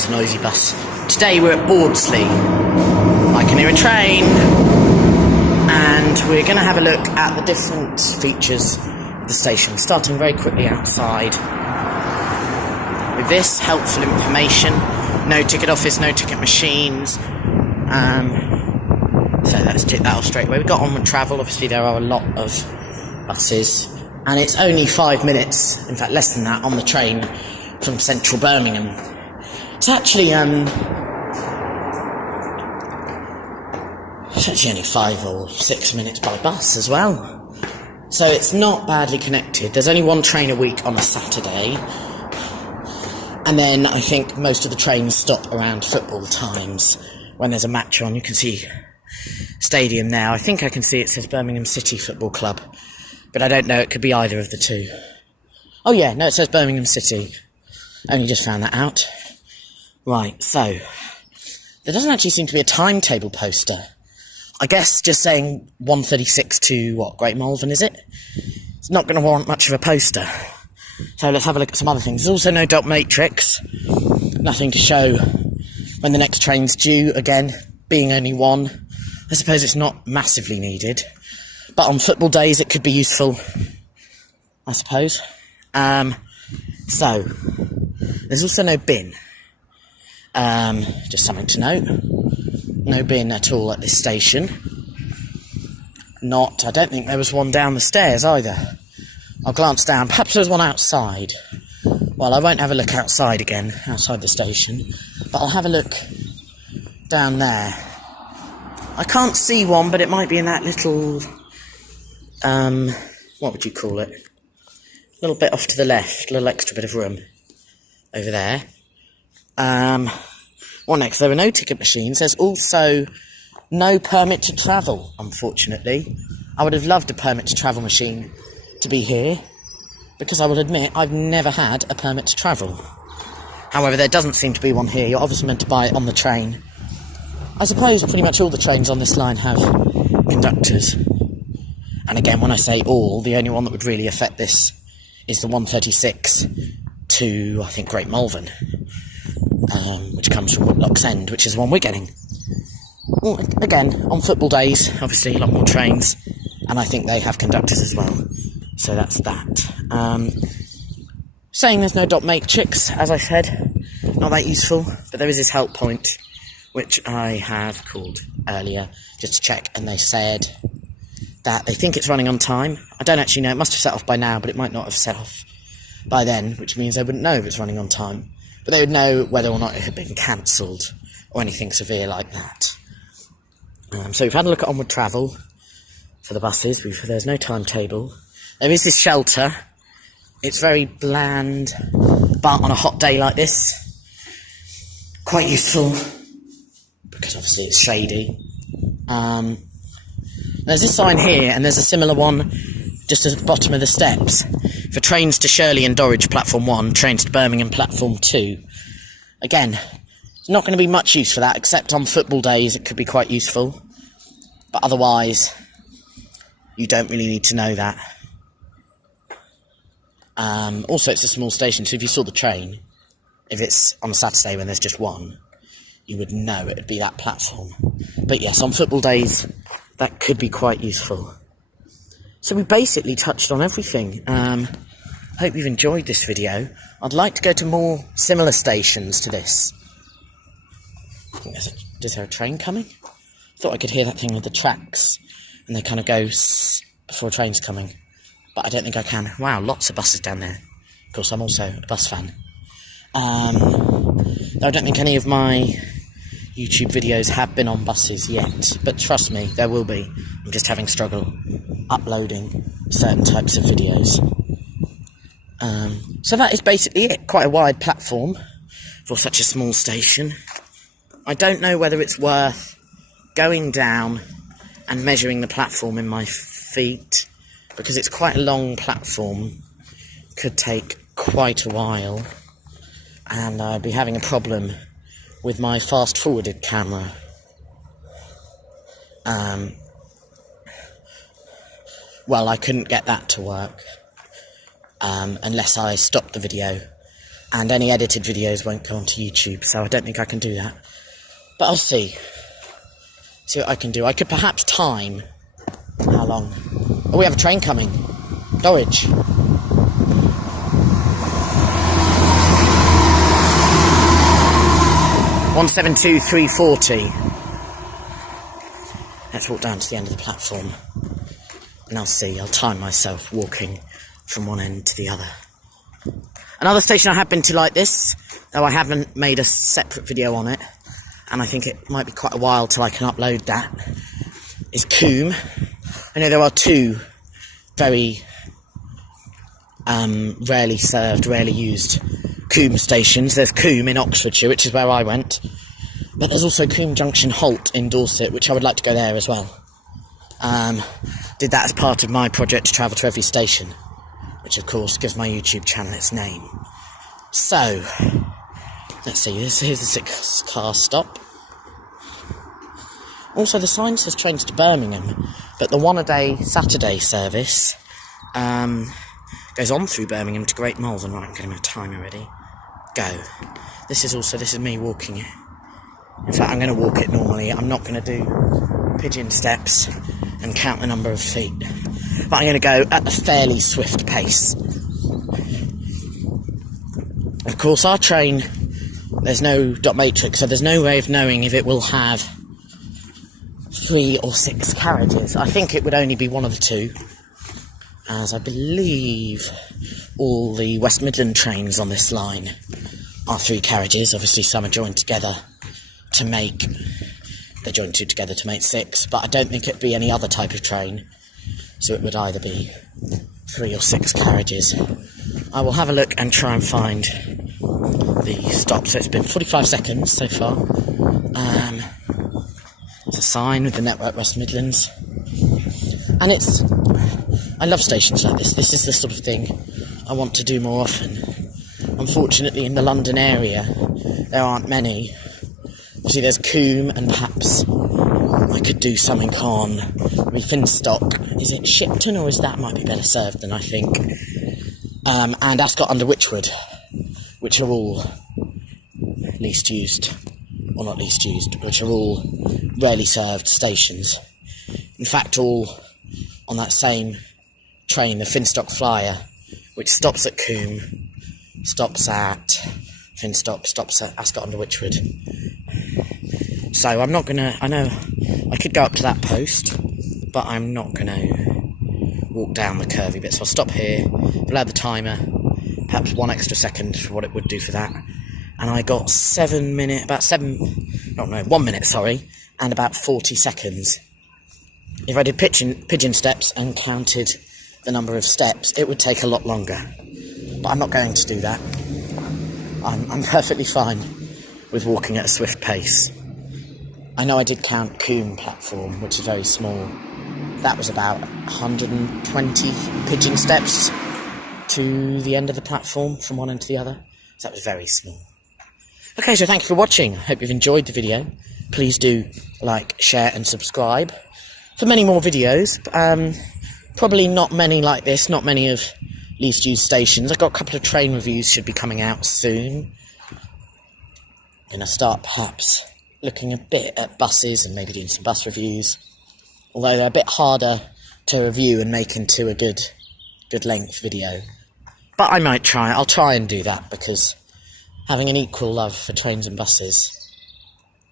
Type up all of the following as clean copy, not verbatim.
It's a noisy bus. Today we're at Bordesley. I can hear a train. And we're going to have a look at the different features of the station, starting very quickly outside. With this helpful information, no ticket office, no ticket machines. So let's tick that off straight away. We've got onward travel. Obviously there are a lot of buses. And it's only 5 minutes, in fact less than that, on the train from central Birmingham. It's actually only 5 or 6 minutes by bus as well. So it's not badly connected. There's only one train a week on a Saturday. And then I think most of the trains stop around football times when there's a match on. You can see stadium now. I think I can see it says Birmingham City Football Club. But I don't know, it could be either of the two. Oh yeah, no, it says Birmingham City. Only just found that out. Right, so there doesn't actually seem to be a timetable poster. I guess just saying 1:36 to, what, Great Malvern, is it? It's not going to warrant much of a poster. So let's have a look at some other things. There's also no dot matrix. Nothing to show when the next train's due. Again, being only one, I suppose it's not massively needed. But on football days, it could be useful, I suppose. So, there's also no bin. Just something to note. No bin at all at this station. I don't think there was one down the stairs either. I'll glance down. Perhaps there's one outside. Well, I won't have a look outside again, outside the station. But I'll have a look down there. I can't see one, but it might be in that little... what would you call it? A little bit off to the left, a little extra bit of room over there. What next? There are no ticket machines. There's also no permit to travel, unfortunately. I would have loved a permit to travel machine to be here, because I will admit I've never had a permit to travel. However, there doesn't seem to be one here. You're obviously meant to buy it on the train. I suppose pretty much all the trains on this line have conductors. And again, when I say all, the only one that would really affect this is the 1:36 to, I think, Great Malvern, which comes from Whitlock's End, which is the one we're getting. Well, again, on football days, obviously a lot more trains, and I think they have conductors as well. So that's that. Saying there's no dot matrix, as I said, not that useful, but there is this help point, which I have called earlier, just to check, and they said that they think it's running on time. I don't actually know, it must have set off by now, but it might not have set off by then, which means they wouldn't know if it's running on time. But they would know whether or not it had been cancelled, or anything severe like that. So we've had a look at onward travel for the buses. There's no timetable. There is this shelter. It's very bland, but on a hot day like this, quite useful, because obviously it's shady. There's this sign here, and there's a similar one just at the bottom of the steps. For trains to Shirley and Dorridge, platform 1, trains to Birmingham, platform 2. Again, it's not going to be much use for that, except on football days it could be quite useful. But otherwise, you don't really need to know that. Also, it's a small station, so if you saw the train, if it's on a Saturday when there's just one, you would know it would be that platform. But yes, on football days, that could be quite useful. So we basically touched on everything. Hope you've enjoyed this video. I'd like to go to more similar stations to this. I think is there a train coming? Thought I could hear that thing with the tracks, and they kind of go before a train's coming. But I don't think I can. Wow, lots of buses down there. Of course, I'm also a bus fan. I don't think any of my YouTube videos have been on buses yet, but trust me, there will be. I'm just having struggle uploading certain types of videos. So that is basically it. Quite a wide platform for such a small station. I don't know whether it's worth going down and measuring the platform in my feet, because it's quite a long platform. Could take quite a while, and I'd be having a problem with my fast-forwarded camera. Well, I couldn't get that to work unless I stopped the video and any edited videos won't go onto YouTube, so I don't think I can do that. But I'll see what I can do. I could perhaps time how long. Oh, we have a train coming. Norwich. 172-340. Let's walk down to the end of the platform, and I'll see. I'll time myself walking from one end to the other. Another station I have been to like this, though I haven't made a separate video on it, and I think it might be quite a while till I can upload that, is Coombe. I know there are two very rarely served, rarely used Coombe stations. There's Coombe in Oxfordshire, which is where I went, but there's also Coombe Junction Holt in Dorset, which I would like to go there as well. Did that as part of my project to travel to every station, which of course gives my YouTube channel its name. So, let's see, here's the 6-car stop. Also, the sign says trains to Birmingham, but the one-a-day Saturday service goes on through Birmingham to Great Malvern. Right, I'm getting my time already. Go. This is me walking it. In fact, I'm going to walk it normally. I'm not going to do pigeon steps and count the number of feet. But I'm going to go at a fairly swift pace. Of course, our train, there's no dot matrix, so there's no way of knowing if it will have 3 or 6 carriages. I think it would only be one of the two, as I believe all the West Midland trains on this line are 3 carriages. Obviously, some are joined together to make... They're joined 2 together to make 6, but I don't think it'd be any other type of train, so it would either be 3 or 6 carriages. I will have a look and try and find the stop. So it's been 45 seconds so far. There's a sign with the Network West Midlands, and I love stations like this. This is the sort of thing I want to do more often. Unfortunately, in the London area, there aren't many. Obviously, there's Coombe, and perhaps I could do something on Finstock. Is it Shipton, or is that might be better served than I think? And Ascot-under-Wychwood, which are all least used, or not least used, which are all rarely served stations. In fact, all on that same train, the Finstock Flyer, which stops at Coombe, stops at Finstock, stops at Ascot-under-Wychwood. So I'm not gonna, I know I could go up to that post, but I'm not gonna walk down the curvy bit. So I'll stop here, allow the timer, perhaps 1 extra second for what it would do for that. And I got 1 minute, and about 40 seconds. If I did pigeon steps and counted the number of steps, it would take a lot longer. But I'm not going to do that. I'm perfectly fine with walking at a swift pace. I know I did count Coombe platform, which is very small. That was about 120 pigeon steps to the end of the platform from one end to the other. So that was very small. Okay, so thank you for watching. I hope you've enjoyed the video. Please do like, share and subscribe for many more videos. Probably not many like this, not many of least used stations. I've got a couple of train reviews should be coming out soon. I'm going to start perhaps looking a bit at buses and maybe doing some bus reviews. Although they're a bit harder to review and make into a good length video. But I might try. I'll try and do that, because having an equal love for trains and buses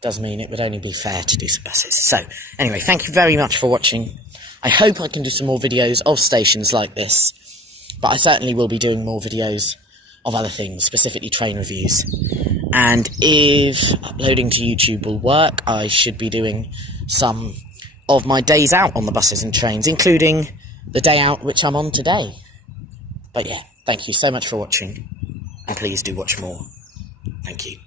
does mean it would only be fair to do some buses. So, anyway, thank you very much for watching. I hope I can do some more videos of stations like this, but I certainly will be doing more videos of other things, specifically train reviews. And if uploading to YouTube will work, I should be doing some of my days out on the buses and trains, including the day out which I'm on today. But yeah, thank you so much for watching, and please do watch more. Thank you.